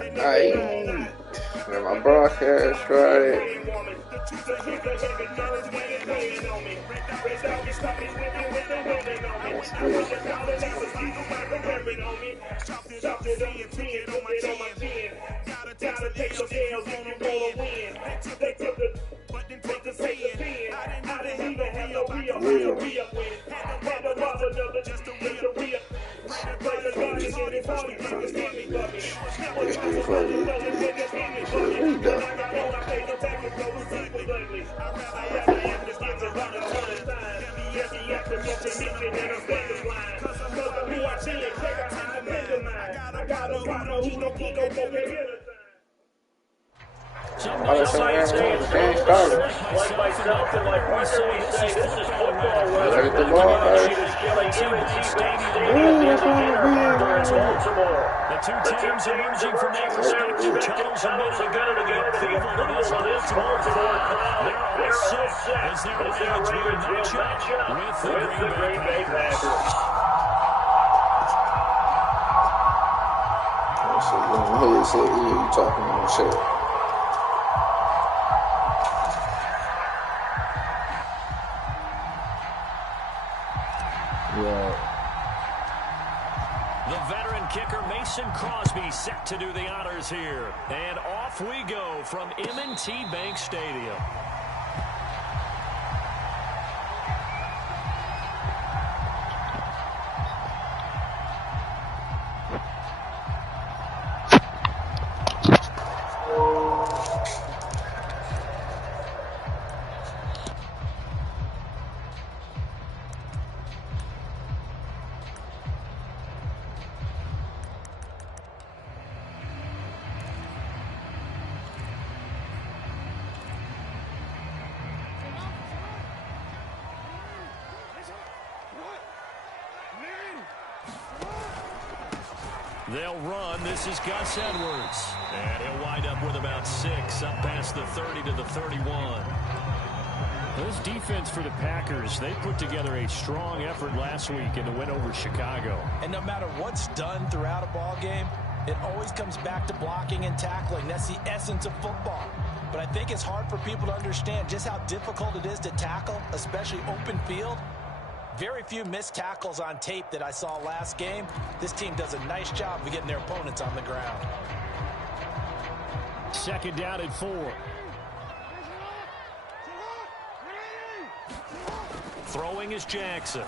Aight. Got my broadcast right. The two teams emerging from their respective tunnels and both are going to get people to this Baltimore. They're all set as their Ravens will match up with the Green Bay Packers. So you talking on shit. The veteran kicker Mason Crosby set to do the honors here. And off we go from M&T Bank Stadium. They'll run. This is Gus Edwards. And he'll wind up with about 6 up past the 30 to the 31. This defense for the Packers, they put together a strong effort last week in the win over Chicago. And no matter what's done throughout a ball game, it always comes back to blocking and tackling. That's the essence of football. But I think it's hard for people to understand just how difficult it is to tackle, especially open field. Very few missed tackles on tape that I saw last game. This team does a nice job of getting their opponents on the ground. Second down and 4. Throwing is Jackson.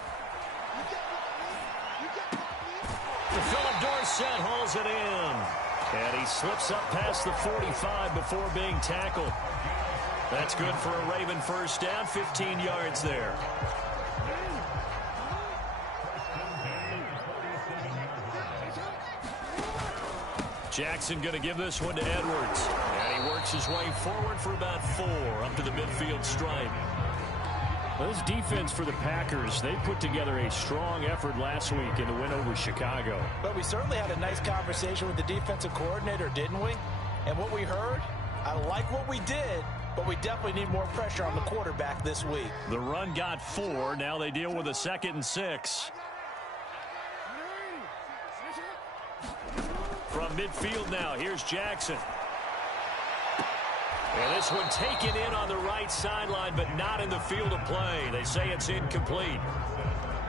Philip Dorsett hauls it in. And he slips up past the 45 before being tackled. That's good for a Raven first down, 15 yards there. Jackson going to give this one to Edwards. And he works his way forward for about 4 up to the midfield stripe. This defense for the Packers, they put together a strong effort last week in the win over Chicago. But we certainly had a nice conversation with the defensive coordinator, didn't we? And what we heard, I like what we did, but we definitely need more pressure on the quarterback this week. The run got 4. Now they deal with a 2nd and 6. From midfield now, here's Jackson. And this one taken in on the right sideline, but not in the field of play. They say it's incomplete.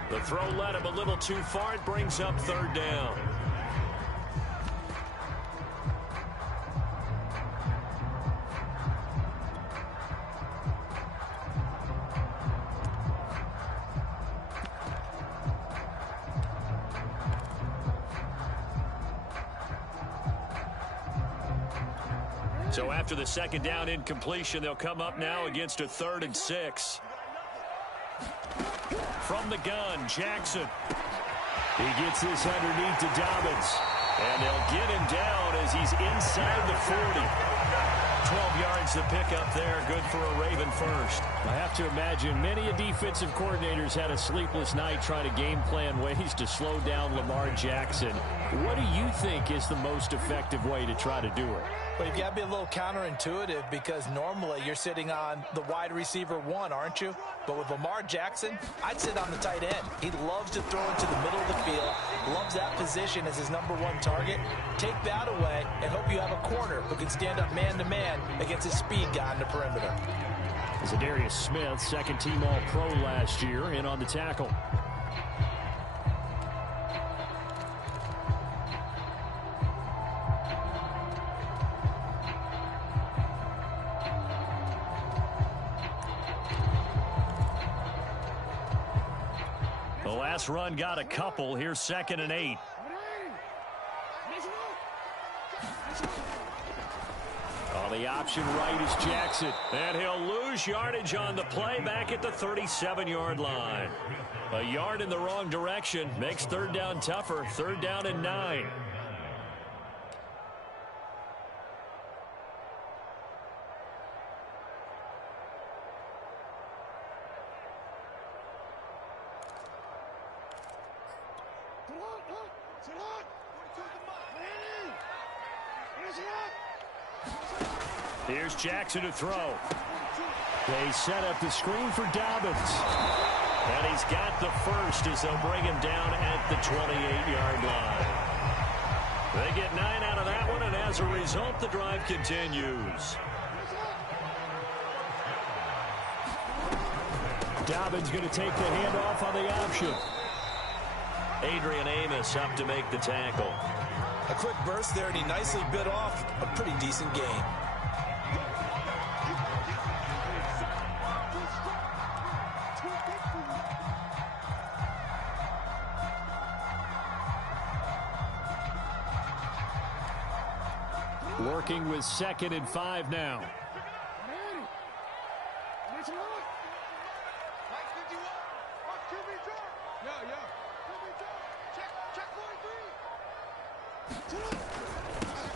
The throw led him a little too far. It brings up 3rd down. So after the 2nd down incompletion, they'll come up now against a 3rd and 6. From the gun, Jackson. He gets this underneath to Dobbins. And they'll get him down as he's inside the 40. 12 yards to pick up there. Good for a Raven first. I have to imagine many defensive coordinators had a sleepless night trying to game plan ways to slow down Lamar Jackson. What do you think is the most effective way to try to do it? Well, you've got to be a little counterintuitive because normally you're sitting on the wide receiver one, aren't you? But with Lamar Jackson, I'd sit on the tight end. He loves to throw it to the middle of the field, loves that position as his #1 target. Take that away and hope you have a corner who can stand up man-to-man against his speed guy on the perimeter. Zadarius Smith, second-team All-Pro last year, in on the tackle. The last run got a couple. Here's 2nd and 8. Oh, the option right is Jackson. And he'll lose yardage on the play back at the 37-yard line. A yard in the wrong direction makes 3rd down tougher. 3rd down and 9. Here's Jackson to throw. They set up the screen for Dobbins. And he's got the first as they'll bring him down at the 28-yard line. They get 9 out of that one, and as a result, the drive continues. Dobbins going to take the handoff on the option. Adrian Amos up to make the tackle. A quick burst there, and he nicely bit off a pretty decent gain. Working with 2nd and 5 now.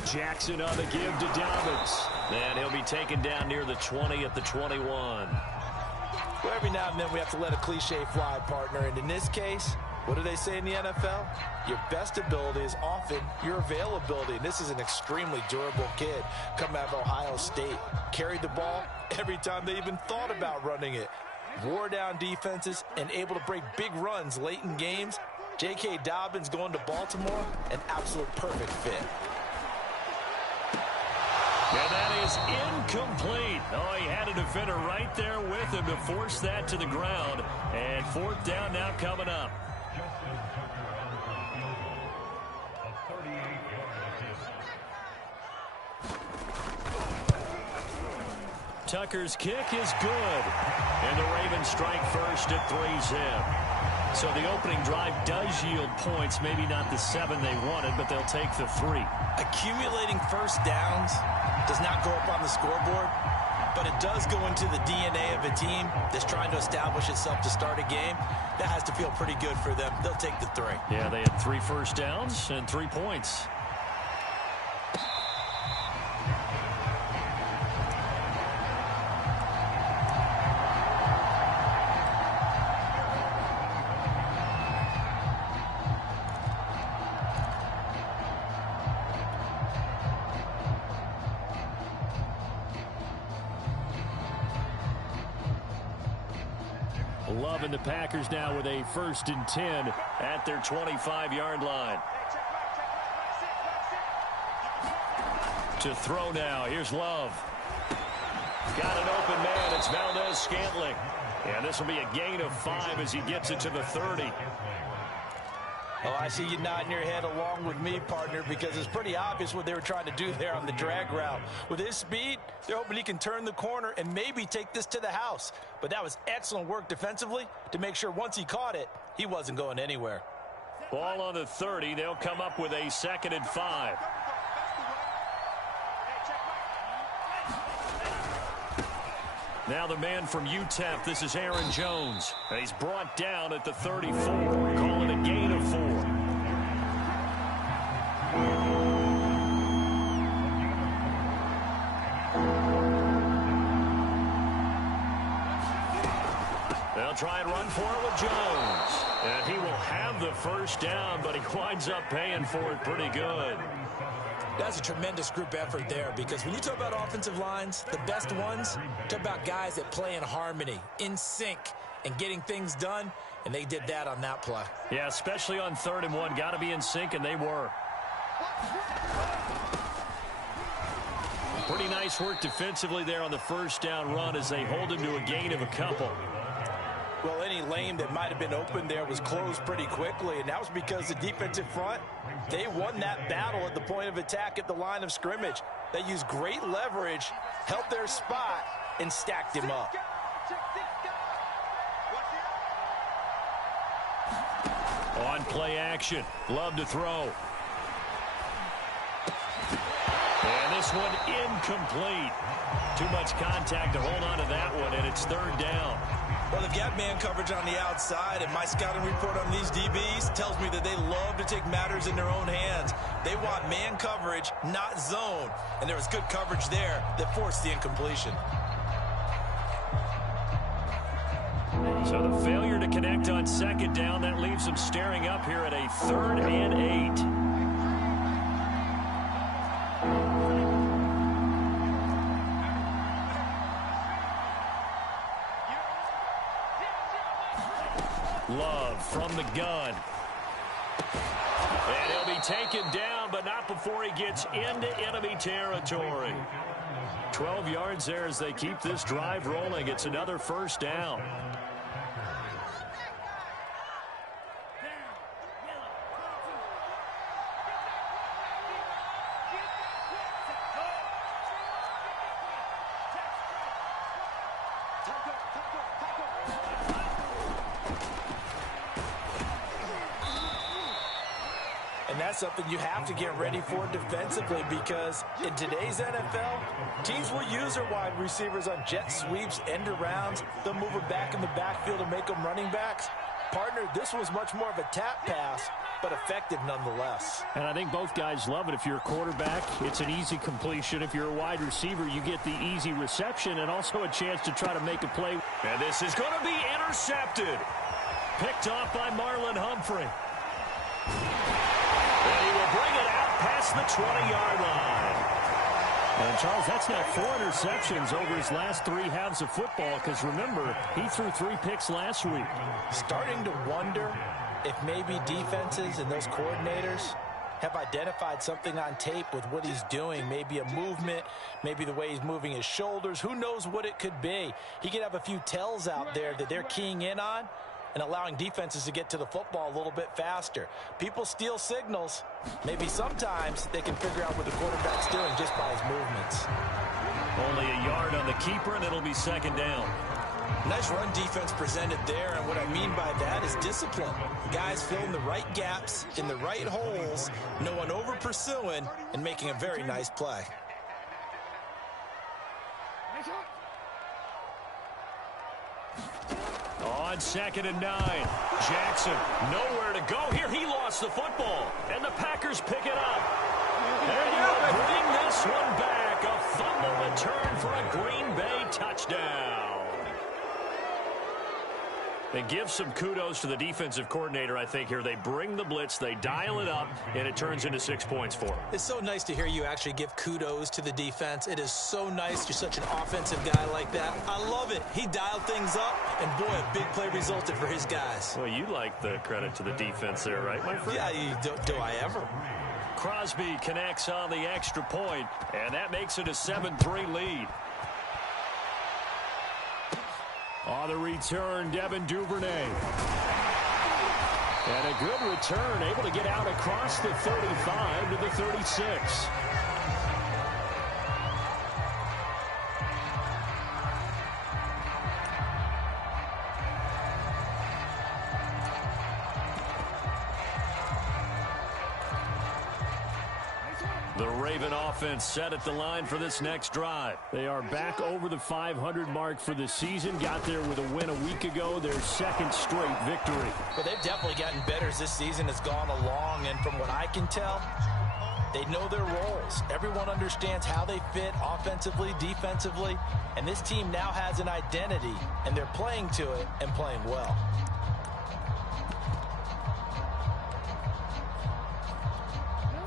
Jackson on the give to Dobbins. And he'll be taken down near the 20 at the 21. Well, every now and then we have to let a cliche fly, partner. And in this case, what do they say in the NFL? Your best ability is often your availability. And this is an extremely durable kid coming out of Ohio State. Carried the ball every time they even thought about running it. Wore down defenses and able to break big runs late in games. J.K. Dobbins going to Baltimore, an absolute perfect fit. And that is incomplete. Oh, he had a defender right there with him to force that to the ground. And 4th down now coming up. Tucker's kick is good. And the Ravens strike first at 3-zip. So the opening drive does yield points, maybe not the 7 they wanted, but they'll take the 3. Accumulating first downs does not go up on the scoreboard, but it does go into the DNA of a team that's trying to establish itself to start a game. That has to feel pretty good for them. They'll take the 3. Yeah, they had 3 first downs and 3 points. Love and the Packers now with a 1st and 10 at their 25-yard line. To throw now. Here's Love. Got an open man. It's Valdez-Scantling. And this will be a gain of 5 as he gets it to the 30. Oh, I see you nodding your head along with me, partner, because it's pretty obvious what they were trying to do there on the drag route. With his speed, they're hoping he can turn the corner and maybe take this to the house. But that was excellent work defensively to make sure once he caught it, he wasn't going anywhere. Ball on the 30. They'll come up with a 2nd and 5. Now the man from UTEP, this is Aaron Jones. And he's brought down at the 34. Call it a gain of 4. They'll try and run for it with Jones. And he will have the first down, but he winds up paying for it pretty good. That's a tremendous group effort there, because when you talk about offensive lines, the best ones, talk about guys that play in harmony, in sync, and getting things done, and they did that on that play. Yeah, especially on 3rd and 1. Got to be in sync, and they were. Pretty nice work defensively there on the first down run as they hold him to a gain of a couple. Well, any lane that might have been open there was closed pretty quickly, and that was because the defensive front, they won that battle at the point of attack at the line of scrimmage. They used great leverage, held their spot, and stacked him up. On play action, Love to throw. And this one incomplete. Too much contact to hold on to that one, and it's 3rd down. Well, they've got man coverage on the outside, and my scouting report on these DBs tells me that they love to take matters in their own hands. They want man coverage, not zone. And there was good coverage there that forced the incompletion. So the failure to connect on 2nd down, that leaves them staring up here at a 3rd and 8. Love from the gun. And he'll be taken down, but not before he gets into enemy territory. 12 yards there as they keep this drive rolling. It's another first down. That's something you have to get ready for defensively, because in today's NFL, teams will use their wide receivers on jet sweeps, end arounds. They'll move them back in the backfield and make them running backs. Partner, this was much more of a tap pass, but effective nonetheless. And I think both guys love it. If you're a quarterback, it's an easy completion. If you're a wide receiver, you get the easy reception and also a chance to try to make a play. And this is going to be intercepted. Picked off by Marlon Humphrey. And he will bring it out past the 20-yard line. And, Charles, that's now 4 interceptions over his last 3 halves of football, because, remember, he threw 3 picks last week. Starting to wonder if maybe defenses and those coordinators have identified something on tape with what he's doing. Maybe a movement, maybe the way he's moving his shoulders. Who knows what it could be? He could have a few tells out there that they're keying in on and allowing defenses to get to the football a little bit faster. People steal signals. Maybe sometimes they can figure out what the quarterback's doing just by his movements. Only a yard on the keeper, and it'll be 2nd down. Nice run defense presented there, and what I mean by that is discipline. Guys filling the right gaps in the right holes, no one over-pursuing, and making a very nice play. On 2nd and 9, Jackson nowhere to go here. He lost the football, and the Packers pick it up. And they'll bring this one back. A fumble return for a Green Bay touchdown. And give some kudos to the defensive coordinator, I think, here. They bring the blitz, they dial it up, and it turns into 6 points for them. It's so nice to hear you actually give kudos to the defense. It is so nice. You're such an offensive guy like that. I love it. He dialed things up, and boy, a big play resulted for his guys. Well, you like the credit to the defense there, right, my friend? Yeah, do I ever? Crosby connects on the extra point, and that makes it a 7-3 lead. On the return, Devin Duvernay. And a good return, able to get out across the 35 to the 36. The Raven offense set at the line for this next drive. They are back over the 500 mark for the season. Got there with a win a week ago, their 2nd straight victory. But they've definitely gotten better as this season has gone along. And from what I can tell, They know their roles. Everyone understands how they fit offensively, defensively, and this team now has an identity, and they're playing to it and playing well.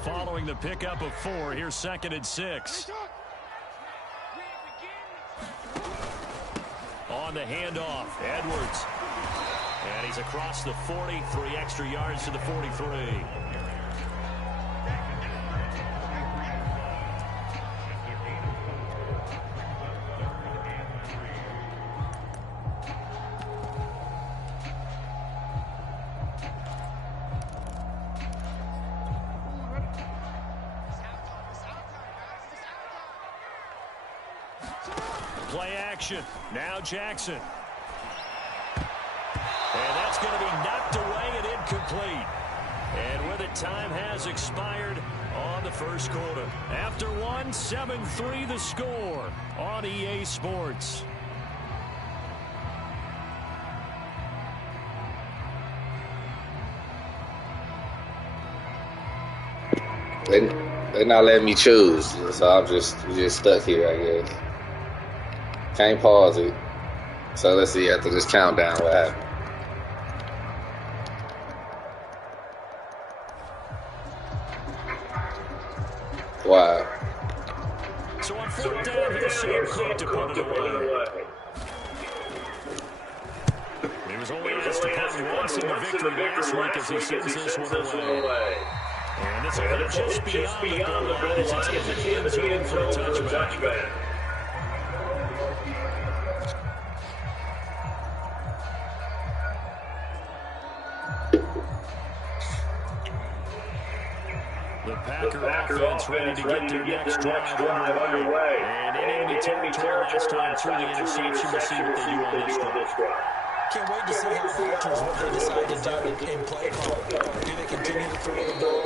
Following the pickup of 4, here's 2nd and 6. On the handoff, Edwards. And he's across the 40, 3 extra yards to the 43. Play action. Now Jackson. And that's going to be knocked away and incomplete. And with it, time has expired on the first quarter. After one, 7-3 the score on EA Sports. They're not letting me choose, so I'm just stuck here, I guess. Can't pause it. So let's see after this countdown what happened. Wow. So on 4th down, here's Sam Cook to put it away. He was only asked to punt once in the victory last week as he sends this one away. And this will just beyond the goal line as it's in the end zone for a touchback. The Packer offense ready to get their next drive underway. And in enemy territory last time through the interception. We'll see what they do on this drive. Can't wait to see how it alters what they decide to do in play call. Do they continue to throw the ball?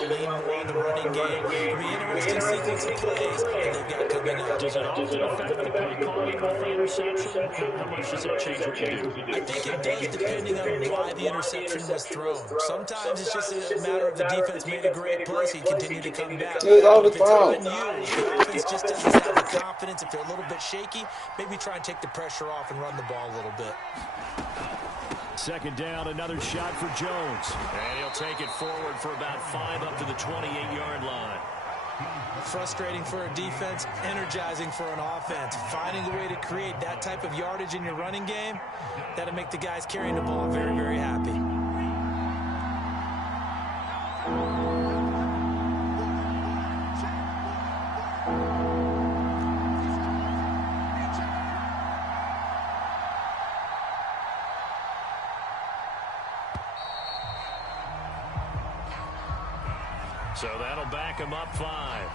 Do they want to lean more on the running game? It'll be interesting sequence of plays that they've got coming up. Does it often affect the play calling with the interception? How much does it change what you do? I think it does depending on why the interception was thrown. Sometimes it's just a matter of the defense made a great play, so you continue to come back. Dude, all the If it's on time. you, if the offense just doesn't have the confidence, if they're a little bit shaky, maybe try and take the pressure off and run the ball a little bit. 2nd down, another shot for Jones. And he'll take it forward for about 5 up to the 28-yard line. Frustrating for a defense, energizing for an offense. Finding a way to create that type of yardage in your running game, that'll make the guys carrying the ball very, very happy. So that'll back him up 5.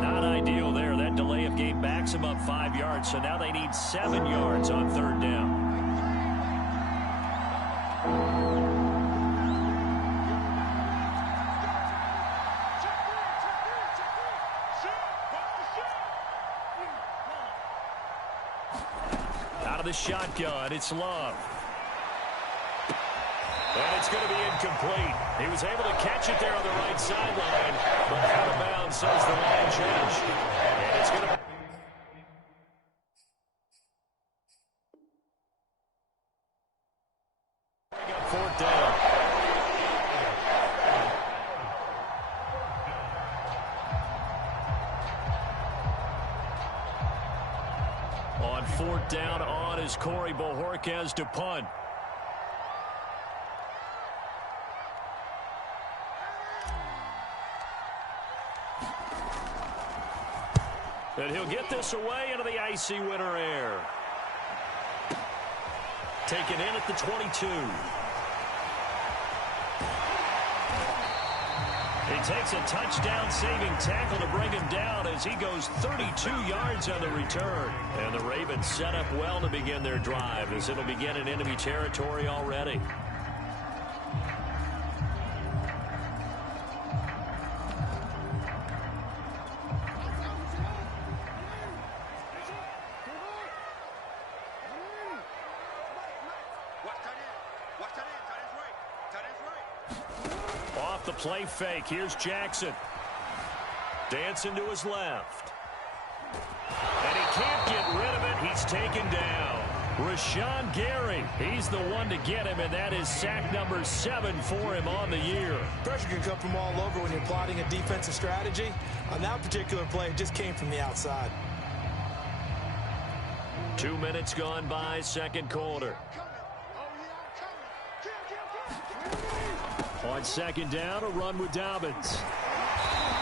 Not ideal there. That delay of game backs him up 5 yards, so now they need 7 yards on 3rd down. Out of the shotgun, it's Love. And it's going to be incomplete. He was able to catch it there on the right sideline, but out of bounds, says the line judge. And it's going to bring up 4th down. On 4th down, on is Corey Bojorquez to punt. And he'll get this away into the icy winter air. Taken in at the 22. He takes a touchdown-saving tackle to bring him down as he goes 32 yards on the return. And the Ravens set up well to begin their drive as it'll begin in enemy territory already. Off the play fake, here's Jackson. Dancing to his left. And he can't get rid of it. He's taken down. Rashawn Gary, he's the one to get him, and that is sack number 7 for him on the year. Pressure can come from all over when you're plotting a defensive strategy. On that particular play, it just came from the outside. 2 minutes gone by, second quarter. On second down, a run with Dobbins.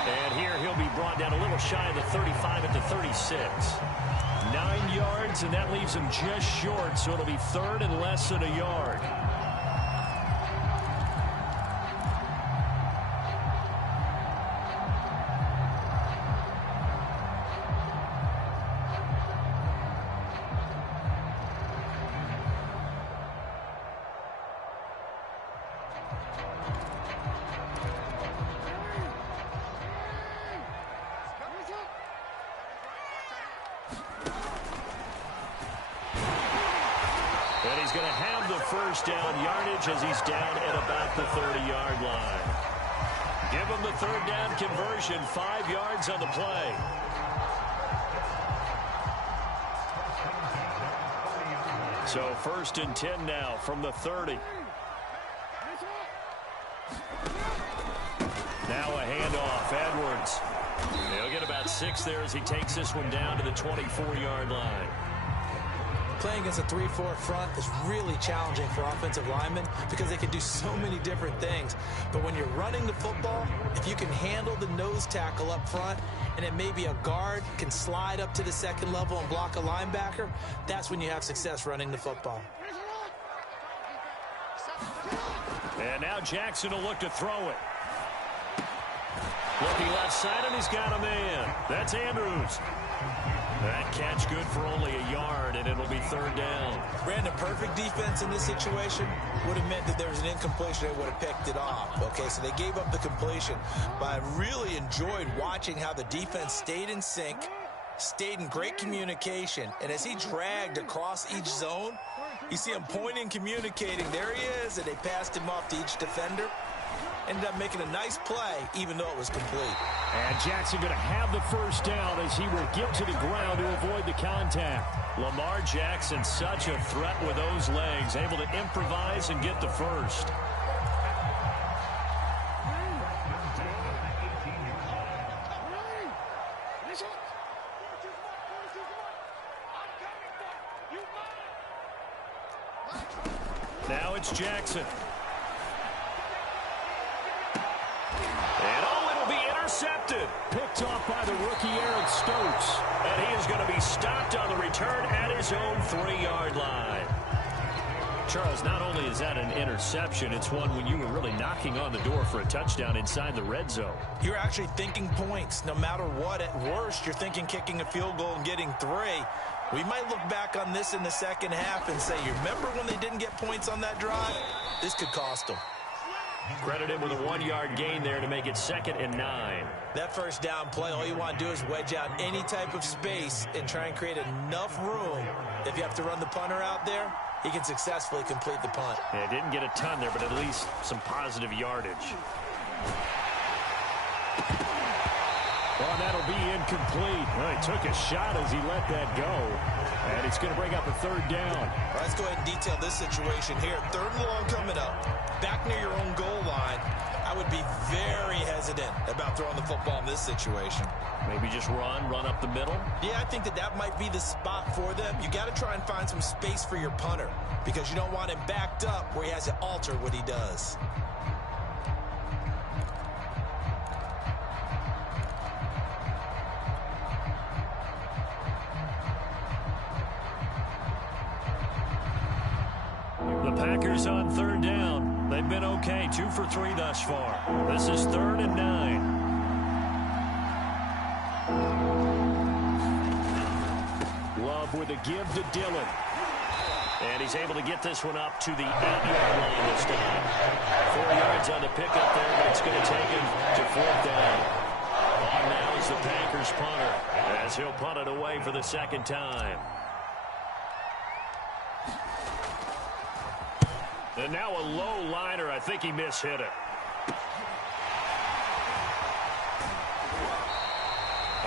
And here he'll be brought down a little shy of the 35 at the 36. 9 yards, and that leaves him just short, so it'll be third and less than a yard. And he's going to have the first down yardage as he's down at about the 30-yard line. Give him the third down conversion, 5 yards on the play. So first and 10 now from the 30. Now a handoff, Edwards. He'll get about 6 there as he takes this one down to the 24-yard line. Playing against a 3-4 front is really challenging for offensive linemen because they can do so many different things. But when you're running the football, if you can handle the nose tackle up front and then maybe a guard can slide up to the second level and block a linebacker, that's when you have success running the football. And now Jackson will look to throw it. Looking left side, and he's got a man. That's Andrews. That catch good for only a yard, and it'll be third down. Brandon, perfect defense in this situation would have meant that there was an incompletion. They would have picked it off. Okay, so they gave up the completion. But I really enjoyed watching how the defense stayed in sync, stayed in great communication. And as he dragged across each zone, you see him pointing, communicating. There he is, and they passed him off to each defender. Ended up making a nice play, even though it was complete. And Jackson going to have the first down as he will get to the ground to avoid the contact. Lamar Jackson, such a threat with those legs, able to improvise and get the first. Now it's Jackson. Intercepted. Picked off by the rookie Eric Stokes. And he is going to be stopped on the return at his own 3-yard line. Charles, not only is that an interception, it's one when you were really knocking on the door for a touchdown inside the red zone. You're actually thinking points no matter what. At worst, you're thinking kicking a field goal and getting 3. We might look back on this in the second half and say, you remember when they didn't get points on that drive? This could cost them. Credit him with a 1-yard gain there to make it 2nd and 9. That first down play, all you want to do is wedge out any type of space and try and create enough room. If you have to run the punter out there, he can successfully complete the punt. Yeah, didn't get a ton there, but at least some positive yardage. Well, that'll be incomplete. Well, he took a shot as he let that go. And it's going to bring up a third down. All right, let's go ahead and detail this situation here. 3rd and long coming up. Back near your own goal line. I would be very hesitant about throwing the football in this situation. Maybe just run up the middle? Yeah, I think that might be the spot for them. You got to try and find some space for your punter because you don't want him backed up where he has to alter what he does. The Packers on 3rd down. They've been okay, 2 for 3 thus far. This is 3rd and 9. Love with a give to Dillon. And he's able to get this one up to the 8-yard line this time. 4 yards on the pickup there, but it's going to take him to 4th down. On now is the Packers punter, as he'll punt it away for the 2nd time. And now a low liner. I think he mishit it.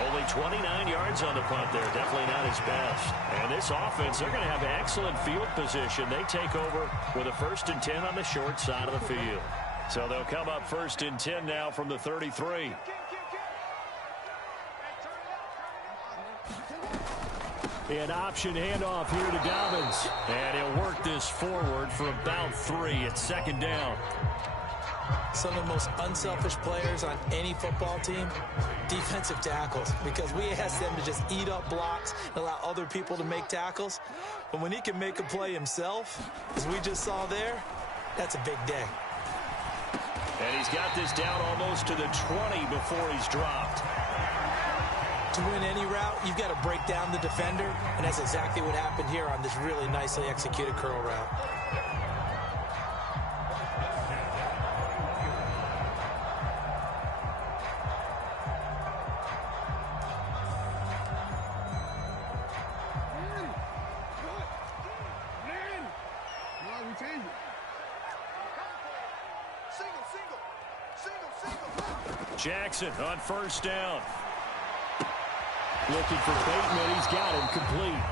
Only 29 yards on the punt there. Definitely not his best. And this offense, they're going to have excellent field position. They take over with a 1st and 10 on the short side of the field. So they'll come up 1st and 10 now from the 33. An option handoff here to Dobbins. And he'll work this forward for about 3 at 2nd down. Some of the most unselfish players on any football team, defensive tackles, because we ask them to just eat up blocks and allow other people to make tackles. But when he can make a play himself, as we just saw there, that's a big day. And he's got this down almost to the 20 before he's dropped. To win any route, you've got to break down the defender, and that's exactly what happened here on this really nicely executed curl route. Jackson on 1st down. Looking for Bateman. He's got him complete.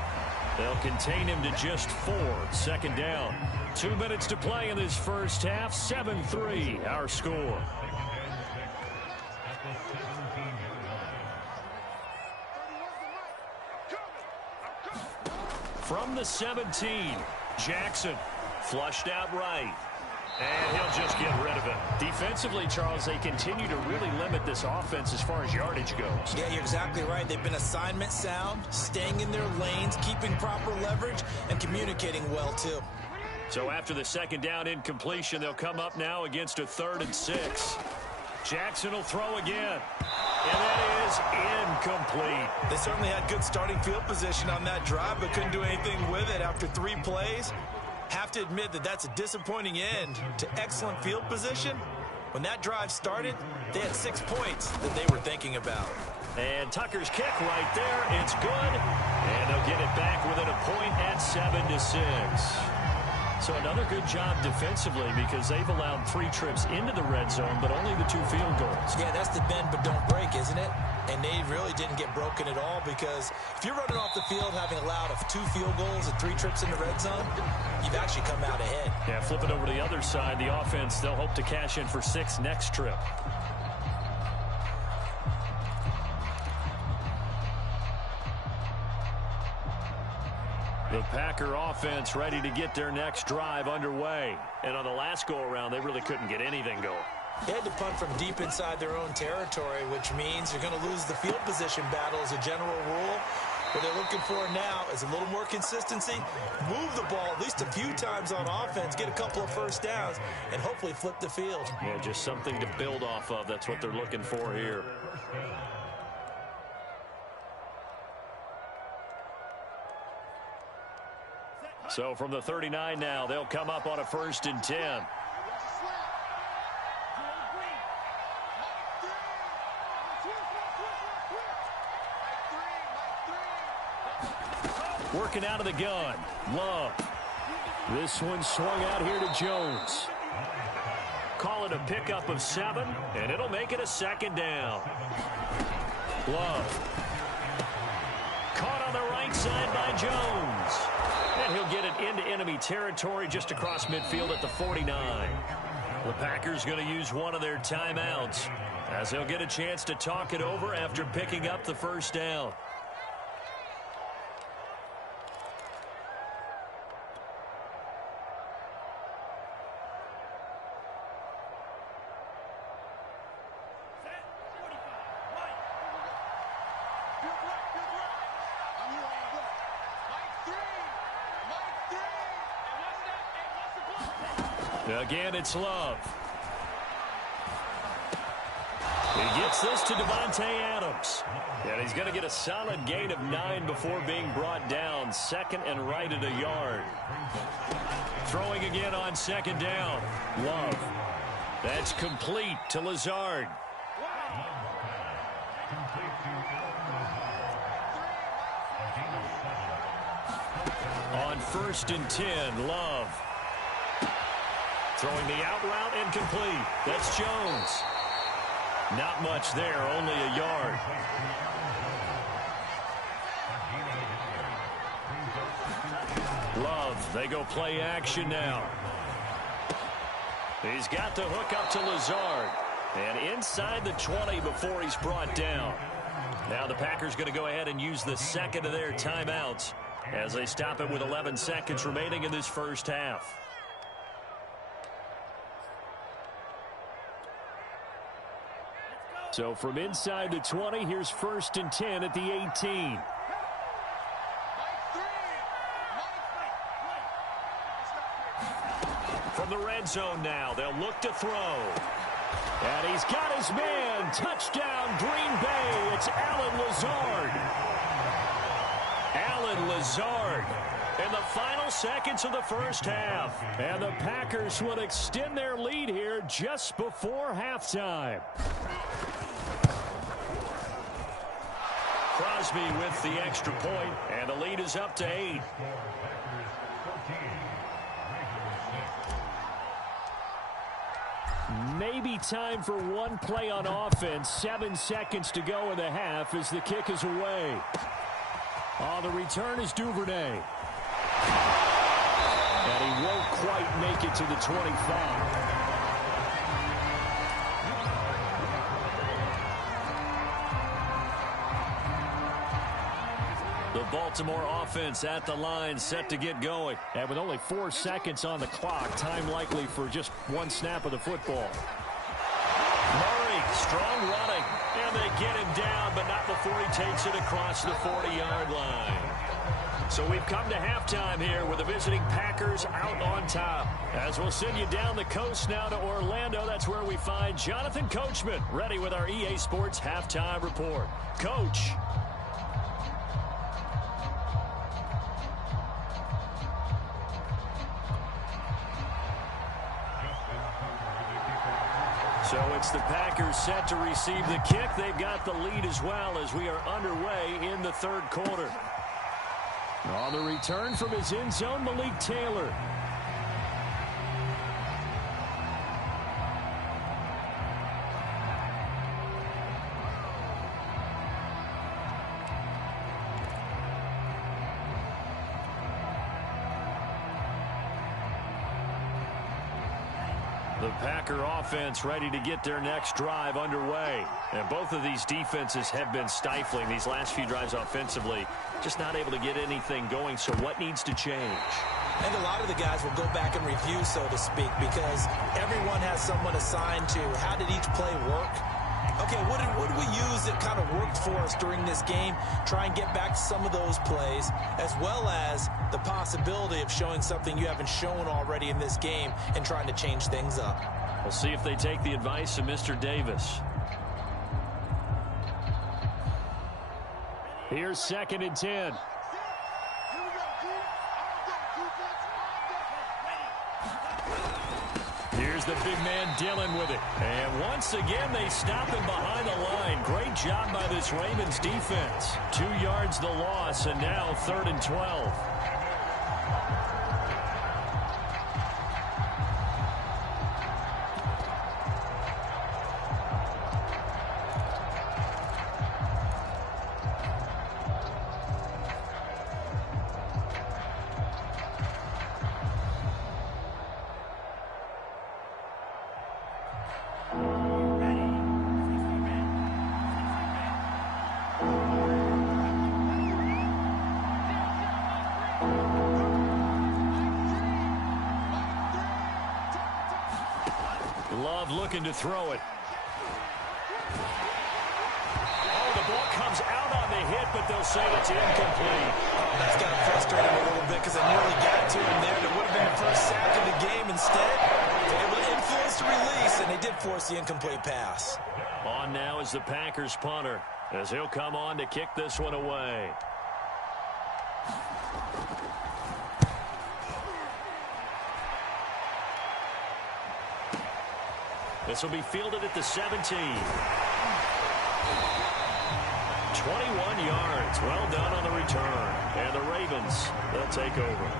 They'll contain him to just 4. 2nd down. 2 minutes to play in this first half. 7-3 our score. From the 17, Jackson flushed out right. And he'll just get rid of it. Defensively, Charles, they continue to really limit this offense as far as yardage goes. Yeah, you're exactly right. They've been assignment sound, staying in their lanes, keeping proper leverage, and communicating well, too. So after the 2nd down incompletion, they'll come up now against a 3rd and 6. Jackson will throw again. And that is incomplete. They certainly had good starting field position on that drive, but couldn't do anything with it after 3 plays. Have to admit that that's a disappointing end to excellent field position. When that drive started, they had 6 points that they were thinking about. And Tucker's kick right there. It's good. And they'll get it back within a point at 7-6. So another good job defensively because they've allowed 3 trips into the red zone, but only the 2 field goals. Yeah, that's the bend but don't break, isn't it? And they really didn't get broken at all because if you're running off the field having allowed 2 field goals and 3 trips in the red zone, you've actually come out ahead. Yeah, flip it over to the other side. The offense, they'll hope to cash in for 6 next trip. The Packer offense ready to get their next drive underway. And on the last go-around, they really couldn't get anything going. They had to punt from deep inside their own territory, which means you're going to lose the field position battle as a general rule. What they're looking for now is a little more consistency, move the ball at least a few times on offense, get a couple of 1st downs, and hopefully flip the field. Yeah, just something to build off of. That's what they're looking for here. So from the 39 now, they'll come up on a 1st and 10. Working out of the gun. Love. This one swung out here to Jones. Call it a pickup of 7, and it'll make it a 2nd down. Love. Caught on the right side by Jones. And he'll get it into enemy territory just across midfield at the 49. The Packers going to use one of their timeouts as they'll get a chance to talk it over after picking up the 1st down. Again, it's Love. He gets this to Davante Adams. And he's going to get a solid gain of 9 before being brought down. Second and right at a yard. Throwing again on second down. Love. That's complete to Lazard. On 1st and 10, Love. Throwing the out route and complete. That's Jones. Not much there, only a yard. Love, they go play action now. He's got the hook up to Lazard. And inside the 20 before he's brought down. Now the Packers going to go ahead and use the second of their timeouts as they stop it with 11 seconds remaining in this first half. So from inside the 20, here's 1st and 10 at the 18. From the red zone now, they'll look to throw. And he's got his man. Touchdown, Green Bay. It's Allen Lazard. Allen Lazard in the final seconds of the first half. And the Packers will extend their lead here just before halftime. Crosby with the extra point, and the lead is up to 8. Maybe time for one play on offense. 7 seconds to go in the half as the kick is away. On the return is Duvernay. And he won't quite make it to the 25. The Baltimore offense at the line, set to get going. And with only 4 seconds on the clock, time likely for just one snap of the football. Murray, strong running. And they get him down, but not before he takes it across the 40-yard line. So we've come to halftime here with the visiting Packers out on top. As we'll send you down the coast now to Orlando, that's where we find Jonathan Coachman, ready with our EA Sports Halftime Report. Coach. So it's the Packers set to receive the kick. They've got the lead as well as we are underway in the third quarter. On the return from his end zone, Malik Taylor. The Packer offense ready to get their next drive underway. And both of these defenses have been stifling these last few drives offensively. Just not able to get anything going. So what needs to change? I think a lot of the guys will go back and review, so to speak, because everyone has someone assigned to how did each play work. Okay, what did we use that kind of worked for us during this game? Try and get back to some of those plays, as well as the possibility of showing something you haven't shown already in this game and trying to change things up. We'll see if they take the advice of Mr. Davis. Here's 2nd and 10. Here's the big man Dillon with it. And once again, they stop him behind the line. Great job by this Ravens defense. 2 yards the loss, and now 3rd and 12. Love looking to throw it. Oh, the ball comes out on the hit, but they'll say it's incomplete. Oh, that's got to frustrate him a little bit because I nearly got to him there. That would have been the first sack of the game. Instead, force the incomplete pass. On now is the Packers punter, as he'll come on to kick this one away. This will be fielded at the 17. 21 yards. Well done on the return. And the Ravens, they'll take over.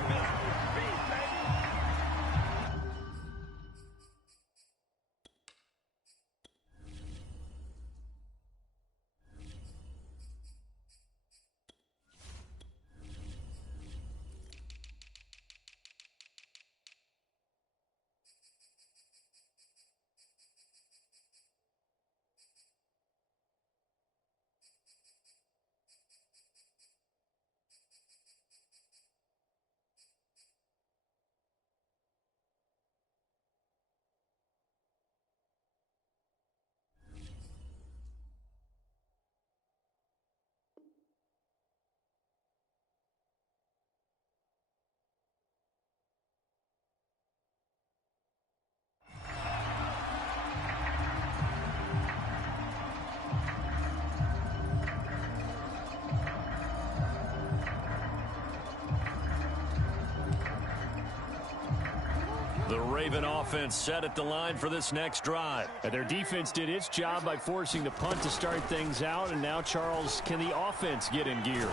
The Raven offense set at the line for this next drive. And their defense did its job by forcing the punt to start things out. And now, Charles, can the offense get in gear?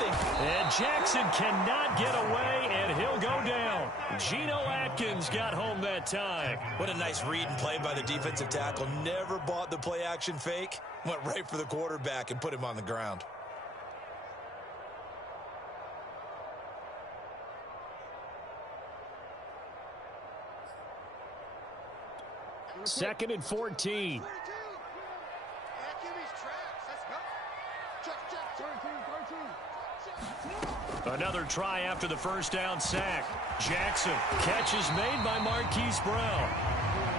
And Jackson cannot get away, and he'll go down. Geno Atkins got home that time. What a nice read and play by the defensive tackle. Never bought the play-action fake. Went right for the quarterback and put him on the ground. Second and 14. Another try after the first down sack. Jackson, catch is made by Marquise Brown.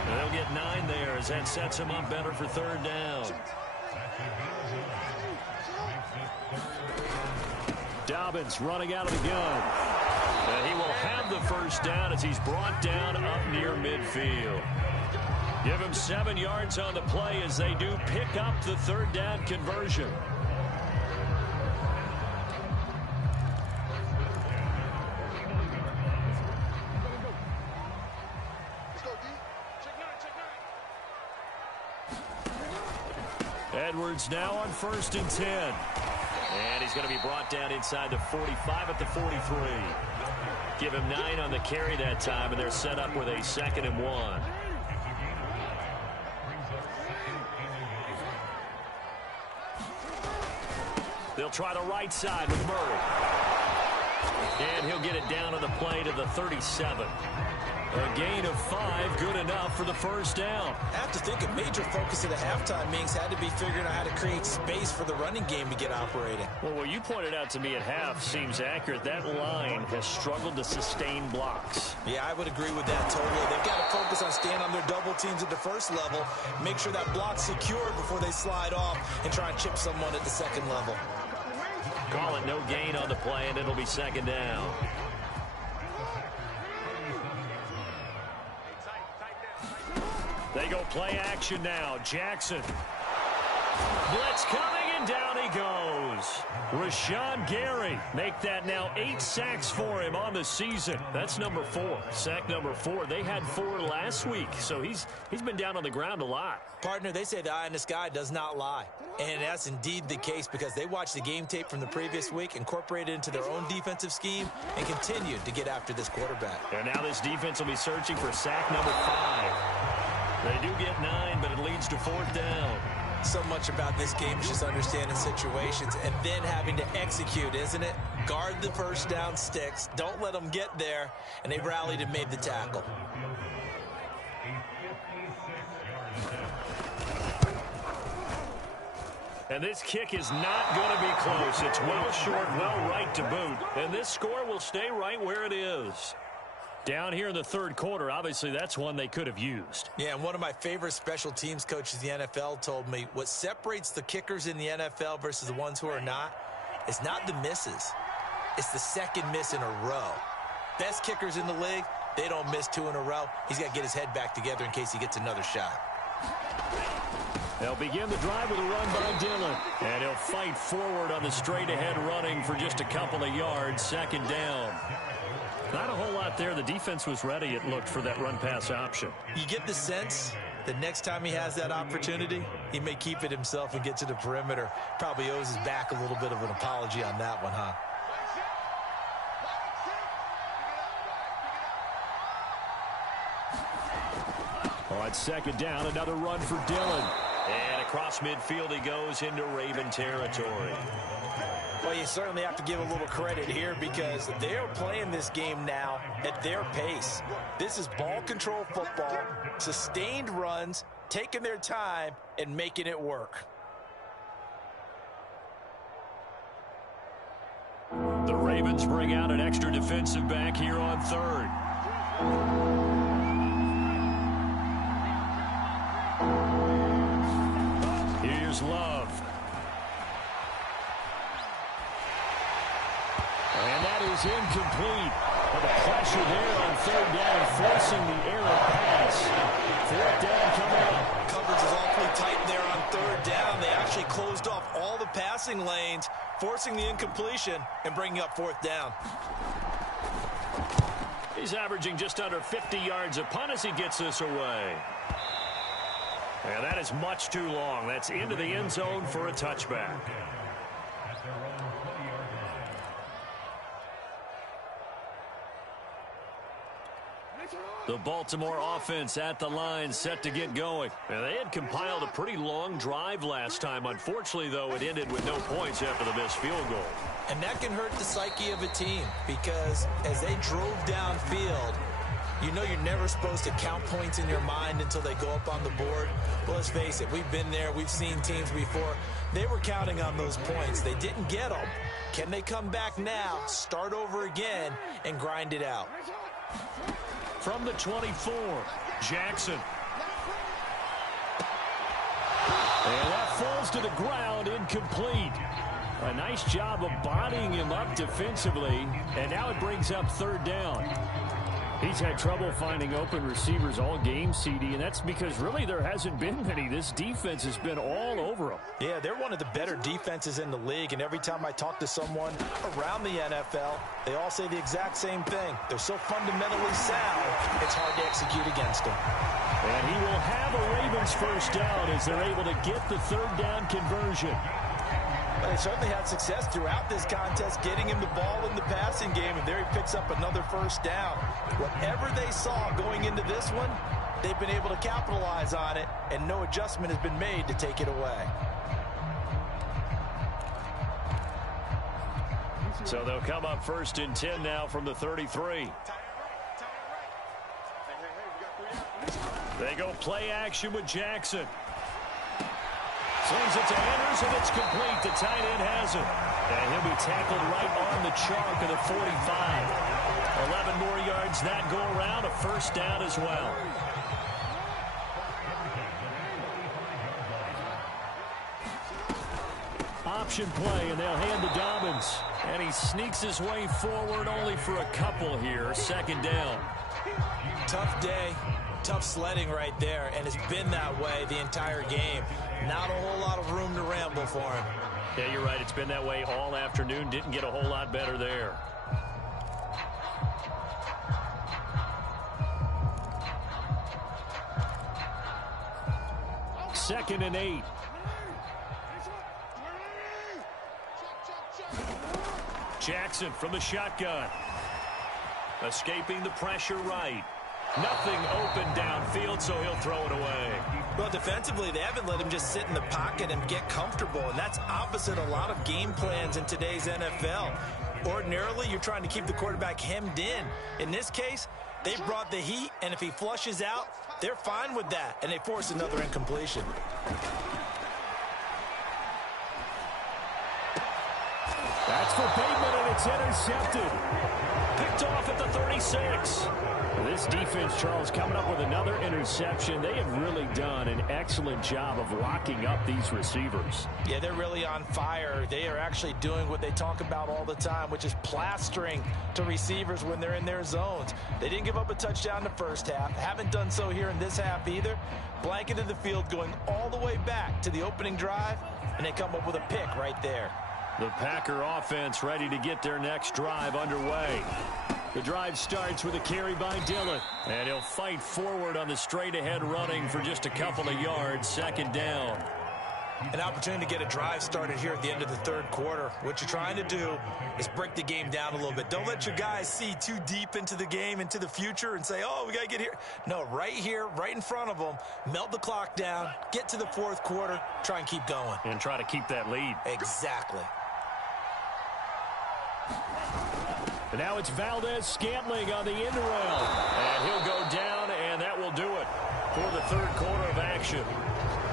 And they'll get 9 there as that sets him up better for third down. Dobbins running out of the gun. And he will have the first down as he's brought down up near midfield. Give him 7 yards on the play as they do pick up the third down conversion. Edwards now on 1st and 10. And he's going to be brought down inside the 45 at the 43. Give him 9 on the carry that time, and they're set up with a 2nd and 1. They'll try the right side with Murray. And he'll get it down on the play to the 37. A gain of 5, good enough for the first down. I have to think a major focus of the halftime meetings had to be figuring out how to create space for the running game to get operating. Well, what you pointed out to me at half seems accurate. That line has struggled to sustain blocks. Yeah, I would agree with that totally. They've got to focus on staying on their double teams at the first level, make sure that block's secured before they slide off and try and chip someone at the second level. Call it no gain on the play, and it'll be 2nd down. They go play action now. Jackson. Blitz coming, and down he goes. Rashawn Gary make that now 8 sacks for him on the season. That's number 4. Sack number 4. They had 4 last week, so he's been down on the ground a lot. Partner, they say the eye in the sky does not lie. And that's indeed the case because they watched the game tape from the previous week, incorporated it into their own defensive scheme, and continued to get after this quarterback. And now this defense will be searching for sack number 5. They do get 9, but it leads to 4th down. So much about this game is just understanding situations and then having to execute, isn't it? Guard the first down sticks. Don't let them get there. And they rallied and made the tackle. And this kick is not going to be close. It's well short, well right to boot. And this score will stay right where it is. Down here in the third quarter, obviously that's one they could have used. Yeah, and one of my favorite special teams coaches in the NFL told me what separates the kickers in the NFL versus the ones who are not is not the misses. It's the second miss in a row. Best kickers in the league, they don't miss 2 in a row. He's got to get his head back together in case he gets another shot. They'll begin the drive with a run by Dillon. And he'll fight forward on the straight-ahead running for just a couple of yards. Second down. Not a whole lot there. The defense was ready, it looked, for that run-pass option. You get the sense that next time he has that opportunity, he may keep it himself and get to the perimeter. Probably owes his back a little bit of an apology on that one, huh? On second down, another run for Dillon. And across midfield he goes into Raven territory. Well, you certainly have to give a little credit here because they're playing this game now at their pace. This is ball control football, sustained runs, taking their time, and making it work. The Ravens bring out an extra defensive back here on third. Here's Love. And that is incomplete. But the pressure there on third down, forcing the error pass. Fourth down coming up. Coverage is awfully tight there on third down. They actually closed off all the passing lanes, forcing the incompletion and bringing up fourth down. He's averaging just under 50 yards a punt as he gets this away. And that is much too long. That's into the end zone for a touchback. The Baltimore offense at the line, set to get going. And they had compiled a pretty long drive last time. Unfortunately, though, it ended with no points after the missed field goal. And that can hurt the psyche of a team because as they drove downfield, you know you're never supposed to count points in your mind until they go up on the board. Well, let's face it, we've been there. We've seen teams before. They were counting on those points. They didn't get them. Can they come back now, start over again, and grind it out? From the 24, Jackson. And that falls to the ground, incomplete. A nice job of bodying him up defensively, and now it brings up third down. He's had trouble finding open receivers all game, CD, and that's because really there hasn't been many. This defense has been all over them. Yeah, they're one of the better defenses in the league, and every time I talk to someone around the NFL, they all say the exact same thing. They're so fundamentally sound, it's hard to execute against them. And he will have a Ravens first down as they're able to get the third down conversion. But they certainly had success throughout this contest, getting him the ball in the passing game, and there he picks up another first down. Whatever they saw going into this one, they've been able to capitalize on it, and no adjustment has been made to take it away. So they'll come up first and 10 now from the 33. They go play action with Jackson. Swings it to Anders, and it's complete. The tight end has it. And he'll be tackled right on the chalk of the 45. 11 more yards that go around. A first down as well. Option play, and they'll hand to Dobbins. And he sneaks his way forward only for a couple here. Second down. Tough day. Tough sledding right there, and it's been that way the entire game. Not a whole lot of room to ramble for him. Yeah, you're right. It's been that way all afternoon. Didn't get a whole lot better there. Second and 8. Jackson from the shotgun. Escaping the pressure right. Nothing open downfield, so he'll throw it away. Well, defensively, they haven't let him just sit in the pocket and get comfortable, and that's opposite a lot of game plans in today's NFL. Ordinarily, you're trying to keep the quarterback hemmed in. In this case, they brought the heat, and if he flushes out, they're fine with that, and they force another incompletion. That's for Bateman, and it's intercepted. Picked off at the 36. This defense, Charles, coming up with another interception. They have really done an excellent job of locking up these receivers. Yeah, they're really on fire. They are actually doing what they talk about all the time, which is plastering to receivers when they're in their zones. They didn't give up a touchdown in the first half. Haven't done so here in this half either. Blanketed the field going all the way back to the opening drive, and they come up with a pick right there. The Packer offense ready to get their next drive underway. The drive starts with a carry by Dillon. And he'll fight forward on the straight-ahead running for just a couple of yards. Second down. An opportunity to get a drive started here at the end of the third quarter. What you're trying to do is break the game down a little bit. Don't let your guys see too deep into the game, into the future, and say, oh, we got to get here. No, right here, right in front of them, melt the clock down, get to the fourth quarter, try and keep going. And try to keep that lead. Exactly. And now it's Valdes-Scantling on the end rail. And he'll go down, and that will do it for the third quarter of action.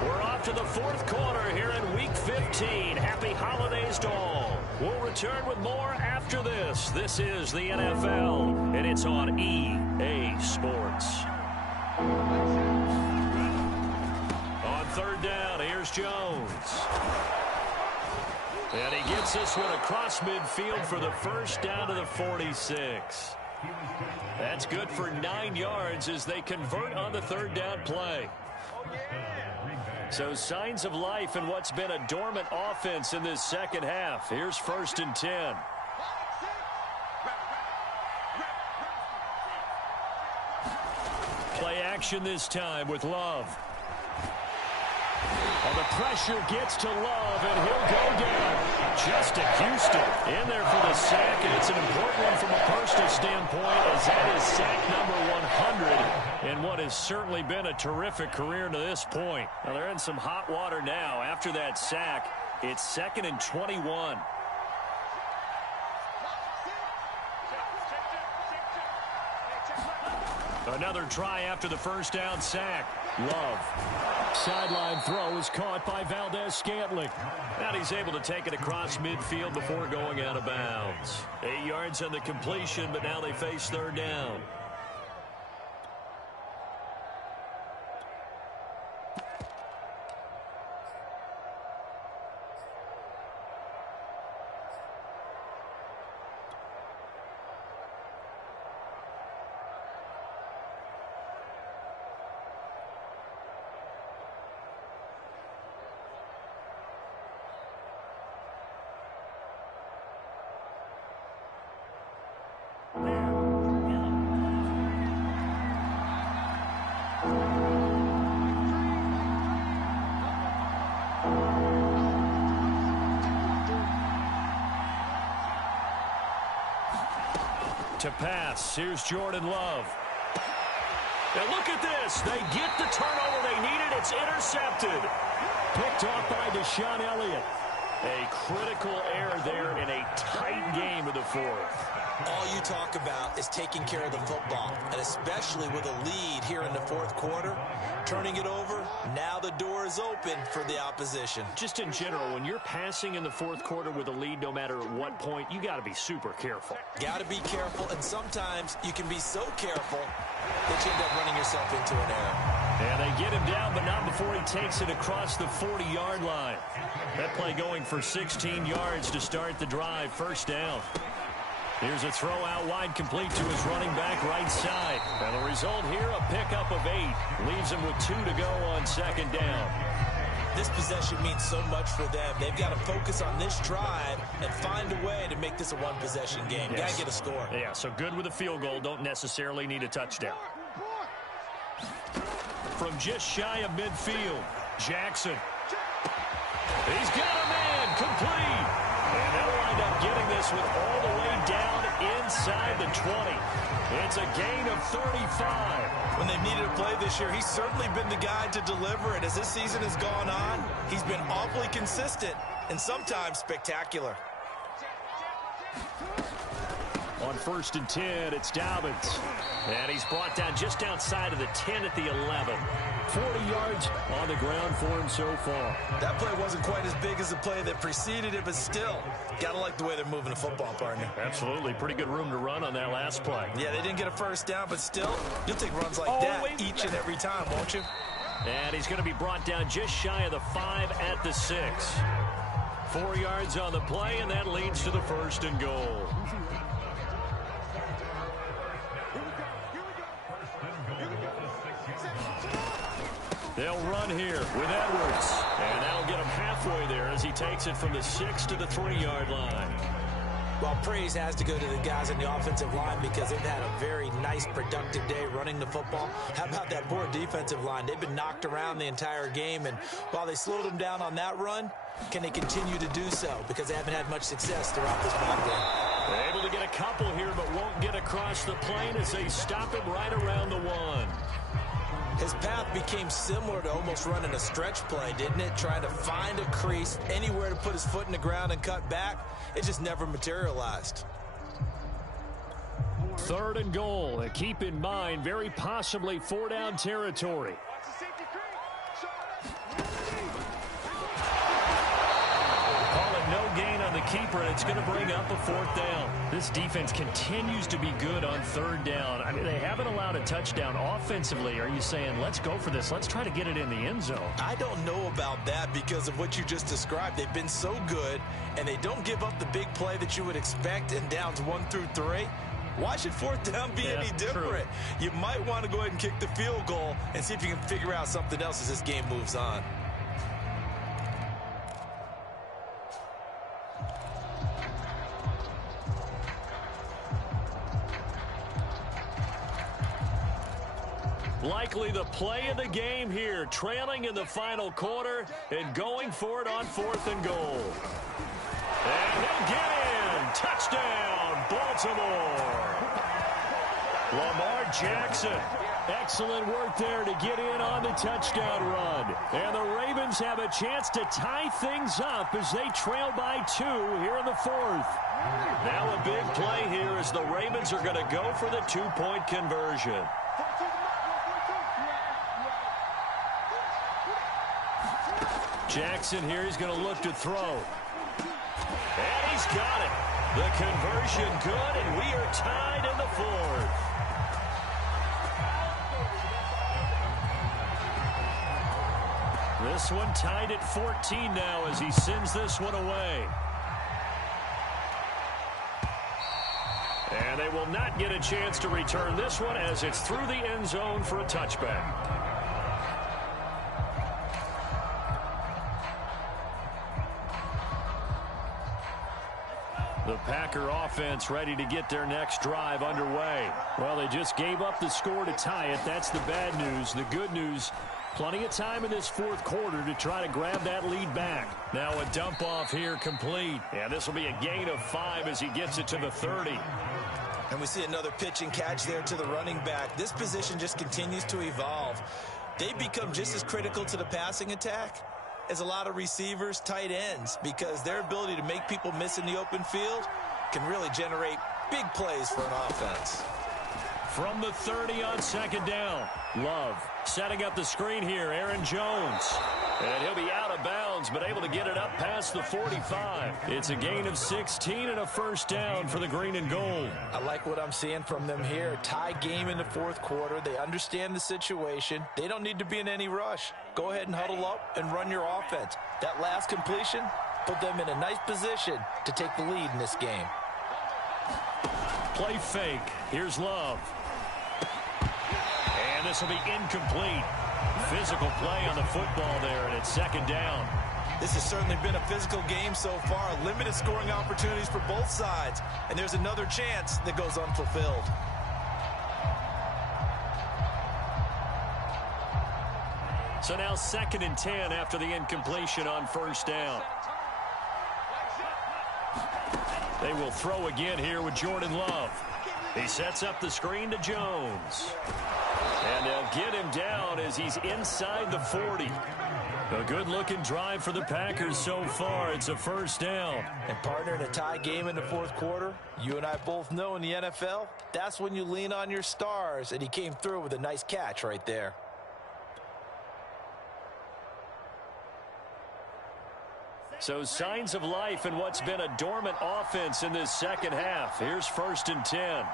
We're off to the fourth quarter here in Week 15. Happy holidays to all. We'll return with more after this. This is the NFL, and it's on EA Sports. On third down, here's Jones. And he gets this one across midfield for the first down to the 46. That's good for 9 yards as they convert on the third down play. So signs of life in what's been a dormant offense in this second half. Here's 1st and 10. Play action this time with Love. And the pressure gets to Love, and he'll go down. Justin Houston in there for the sack, and it's an important one from a personal standpoint, as that is sack number 100 in what has certainly been a terrific career to this point. Now, they're in some hot water now. After that sack, it's 2nd and 21. Another try after the first down sack. Love. Sideline throw is caught by Valdes-Scantling. And he's able to take it across midfield before going out of bounds. 8 yards on the completion, but now they face third down. To pass, here's Jordan Love. And look at this. They get the turnover they needed. It's intercepted. Picked off by Deshaun Elliott. A critical error there in a tight game of the fourth. All you talk about is taking care of the football, and especially with a lead here in the fourth quarter, turning it over, now the door is open for the opposition. Just in general, when you're passing in the fourth quarter with a lead, no matter at what point, you got to be super careful. Got to be careful, and sometimes you can be so careful that you end up running yourself into an error. And they get him down, but not before he takes it across the 40-yard line. That play going for 16 yards to start the drive. First down. Here's a throw out wide, complete to his running back right side. And the result here, a pickup of 8. Leaves him with 2 to go on second down. This possession means so much for them. They've got to focus on this drive and find a way to make this a one-possession game. Yes. Got to get a score. Yeah, so good with a field goal. Don't necessarily need a touchdown. From just shy of midfield, Jackson. He's got a man, complete. And they'll wind up getting this with all the way down inside the 20. It's a gain of 35. When they've needed a play this year, he's certainly been the guy to deliver it. As this season has gone on, he's been awfully consistent and sometimes spectacular. On 1st and 10, it's Dobbins. And he's brought down just outside of the 10 at the 11. 40 yards on the ground for him so far. That play wasn't quite as big as the play that preceded it, but still, got to like the way they're moving the football, partner. Absolutely. Pretty good room to run on that last play. Yeah, they didn't get a first down, but still, you'll take runs like that each and every time, won't you? And he's going to be brought down just shy of the 5 at the 6. 4 yards on the play, and that leads to the 1st and goal. They'll run here with Edwards. And that'll get him halfway there as he takes it from the 6 to the 3-yard line. Well, praise has to go to the guys on the offensive line because they've had a very nice, productive day running the football. How about that poor defensive line? They've been knocked around the entire game, and while they slowed them down on that run, can they continue to do so? Because they haven't had much success throughout this ball game. They're able to get a couple here, but won't get across the plane as they stop him right around the 1. His path became similar to almost running a stretch play, didn't it? Trying to find a crease, anywhere to put his foot in the ground and cut back. It just never materialized. 3rd and goal. And keep in mind, very possibly 4-down territory. No gain on the keeper, and it's going to bring up a 4th down. This defense continues to be good on 3rd down. I mean, they haven't allowed a touchdown offensively. Are you saying, let's go for this? Let's try to get it in the end zone. I don't know about that because of what you just described. They've been so good, and they don't give up the big play that you would expect in downs 1 through 3. Why should 4th down be any different? True. You might want to go ahead and kick the field goal and see if you can figure out something else as this game moves on. Likely the play of the game here, trailing in the final quarter and going for it on 4th and goal. And they'll get in. Touchdown, Baltimore. Lamar Jackson. Excellent work there to get in on the touchdown run. And the Ravens have a chance to tie things up as they trail by 2 here in the 4th. Now a big play here as the Ravens are going to go for the 2-point conversion. Jackson here, he's going to look to throw. And he's got it. The conversion good, and we are tied in the 4th. This one tied at 14 now as he sends this one away. And they will not get a chance to return this one as it's through the end zone for a touchback. The Packer offense ready to get their next drive underway. Well, they just gave up the score to tie it. That's the bad news. The good news, plenty of time in this 4th quarter to try to grab that lead back. Now a dump off here complete. And this will be a gain of 5 as he gets it to the 30. And we see another pitch and catch there to the running back. This position just continues to evolve. They become just as critical to the passing attack as a lot of receivers, tight ends, because their ability to make people miss in the open field can really generate big plays for an offense. From the 30 on 2nd down, Love setting up the screen here, Aaron Jones. And he'll be out of bounds, but able to get it up past the 45. It's a gain of 16 and a 1st down for the green and gold. I like what I'm seeing from them here. Tie game in the 4th quarter. They understand the situation. They don't need to be in any rush. Go ahead and huddle up and run your offense. That last completion put them in a nice position to take the lead in this game. Play fake. Here's Love. And this will be incomplete. Physical play on the football there, and it's 2nd down. This has certainly been a physical game so far. Limited scoring opportunities for both sides. And there's another chance that goes unfulfilled. So now 2nd and 10 after the incompletion on 1st down. They will throw again here with Jordan Love. He sets up the screen to Jones. And they'll get him down as he's inside the 40. A good-looking drive for the Packers so far. It's a first down. And partner, in a tie game in the fourth quarter, you and I both know in the NFL, that's when you lean on your stars, and he came through with a nice catch right there. So signs of life in what's been a dormant offense in this second half. Here's 1st and 10.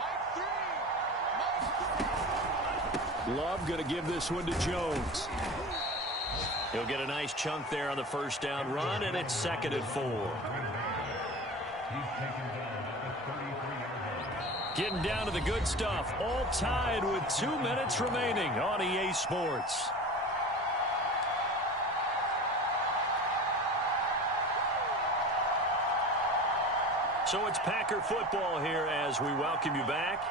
Love going to give this one to Jones. He'll get a nice chunk there on the first down run, and it's 2nd and 4. Getting down to the good stuff. All tied with 2 minutes remaining on EA Sports. So it's Packer football here as we welcome you back.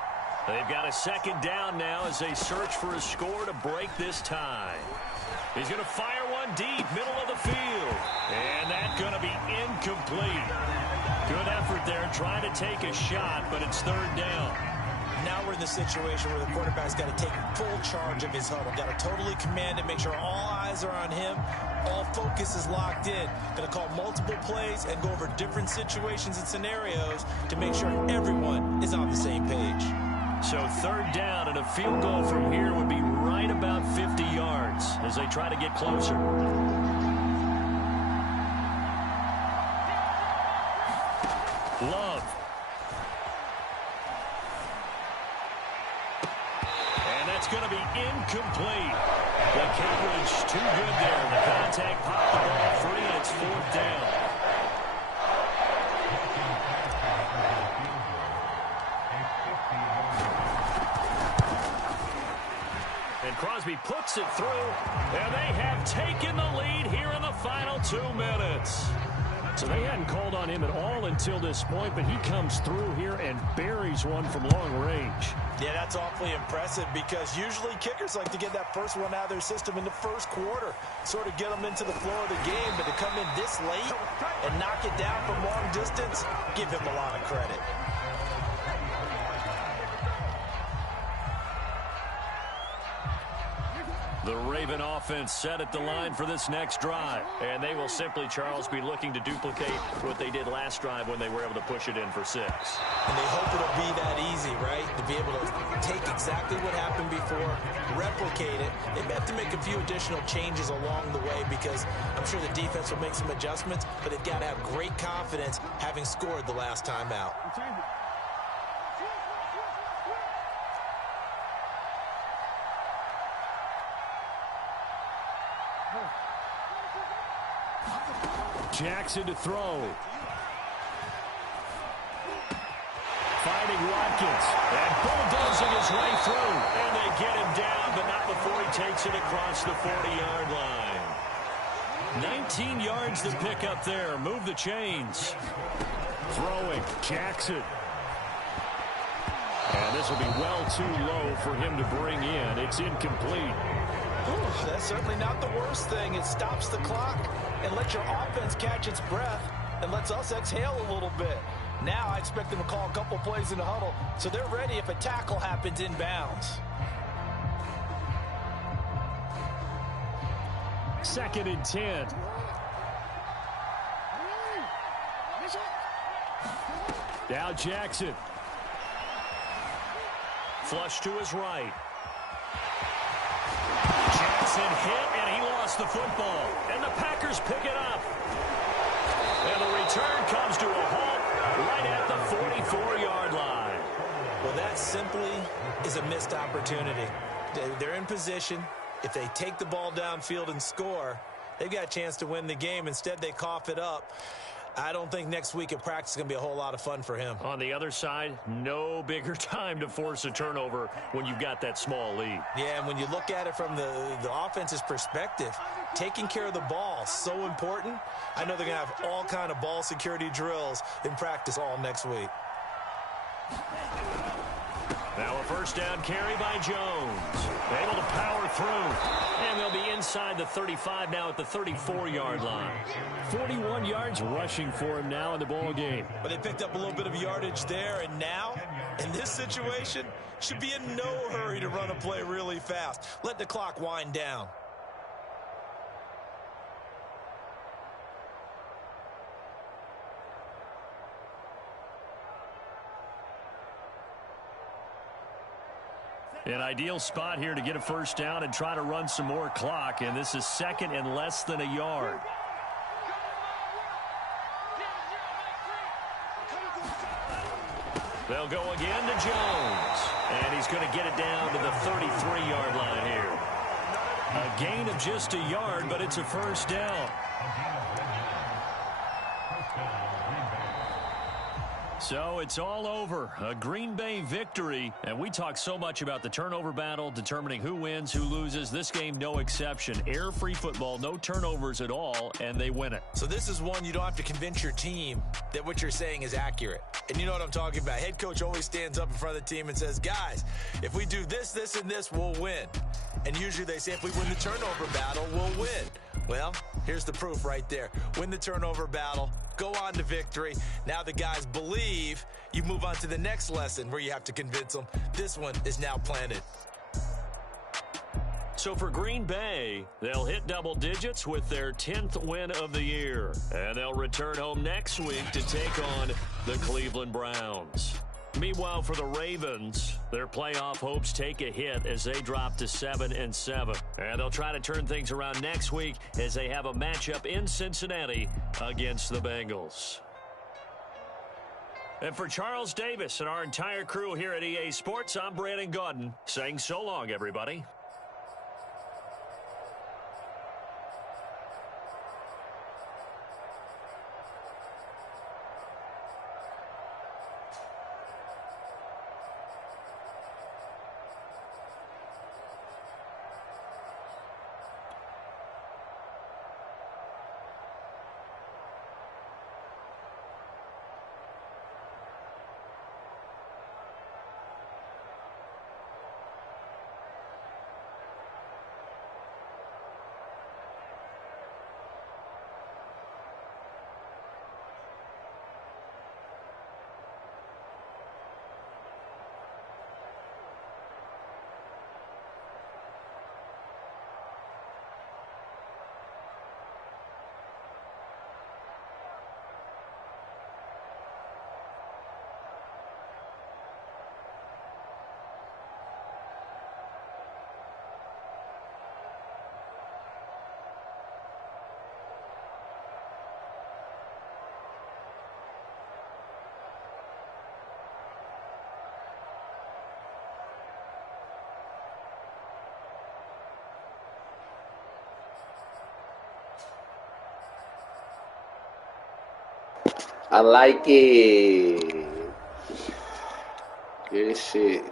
They've got a 2nd down now as they search for a score to break this tie. He's going to fire one deep, middle of the field. And that's going to be incomplete. Good effort there trying to take a shot, but it's 3rd down. Now we're in the situation where the quarterback's got to take full charge of his huddle. Got to totally command it, make sure all eyes are on him. All focus is locked in. Going to call multiple plays and go over different situations and scenarios to make sure everyone is on the same page. So 3rd down, and a field goal from here would be right about 50 yards as they try to get closer. Love. And that's going to be incomplete. The coverage too good there. The contact popped the ball free, and it's 4th down. And Crosby puts it through, and they have taken the lead here in the final 2 minutes. So they hadn't called on him at all until this point, but he comes through here and buries one from long range. Yeah, that's awfully impressive because usually kickers like to get that first one out of their system in the first quarter, sort of get them into the flow of the game, but to come in this late and knock it down from long distance, give him a lot of credit. The Raven offense set at the line for this next drive. And they will simply, Charles, be looking to duplicate what they did last drive when they were able to push it in for 6. And they hope it'll be that easy, right? To be able to take exactly what happened before, replicate it. They have to make a few additional changes along the way because I'm sure the defense will make some adjustments, but they've got to have great confidence having scored the last time out. Jackson to throw. Finding Watkins. And bulldozing his way through. And they get him down, but not before he takes it across the 40-yard line. 19 yards to pick up there. Move the chains. Throwing. Jackson. And this will be well too low for him to bring in. It's incomplete. Ooh, that's certainly not the worst thing. It stops the clock and lets your offense catch its breath and lets us exhale a little bit. Now I expect them to call a couple plays in the huddle so they're ready if a tackle happens inbounds. 2nd and 10. Now Jackson. Flush to his right. Jackson hit, and he lost the football. And the Packers pick it up. And the return comes to a halt right at the 44-yard line. Well, that simply is a missed opportunity. They're in position. If they take the ball downfield and score, they've got a chance to win the game. Instead, they cough it up. I don't think next week in practice is going to be a whole lot of fun for him. On the other side, no bigger time to force a turnover when you've got that small lead. Yeah, and when you look at it from the offense's perspective, taking care of the ball is so important. I know they're going to have all kind of ball security drills in practice all next week. Now a first down carry by Jones. Able to power through. And they'll be inside the 35 now at the 34-yard line. 41 yards rushing for him now in the ball game. But they picked up a little bit of yardage there, and now, in this situation, should be in no hurry to run a play really fast. Let the clock wind down. An ideal spot here to get a first down and try to run some more clock, and this is second and less than a yard. They'll go again to Jones, and he's going to get it down to the 33-yard line here. A gain of just a yard, but it's a first down. So it's all over. A Green Bay victory. And we talk so much about the turnover battle, determining who wins, who loses. This game, no exception. Air-free football, no turnovers at all, and they win it. So this is one you don't have to convince your team that what you're saying is accurate. And you know what I'm talking about. Head coach always stands up in front of the team and says, guys, if we do this, this, and this, we'll win. And usually they say if we win the turnover battle, we'll win. Well, here's the proof right there. Win the turnover battle, go on to victory. Now the guys believe. You move on to the next lesson where you have to convince them. This one is now planted. So for Green Bay, they'll hit double digits with their 10th win of the year. And they'll return home next week to take on the Cleveland Browns. Meanwhile, for the Ravens, their playoff hopes take a hit as they drop to 7-7. And they'll try to turn things around next week as they have a matchup in Cincinnati against the Bengals. And for Charles Davis and our entire crew here at EA Sports, I'm Brandon Gaudin saying so long, everybody. I like it. Good shit.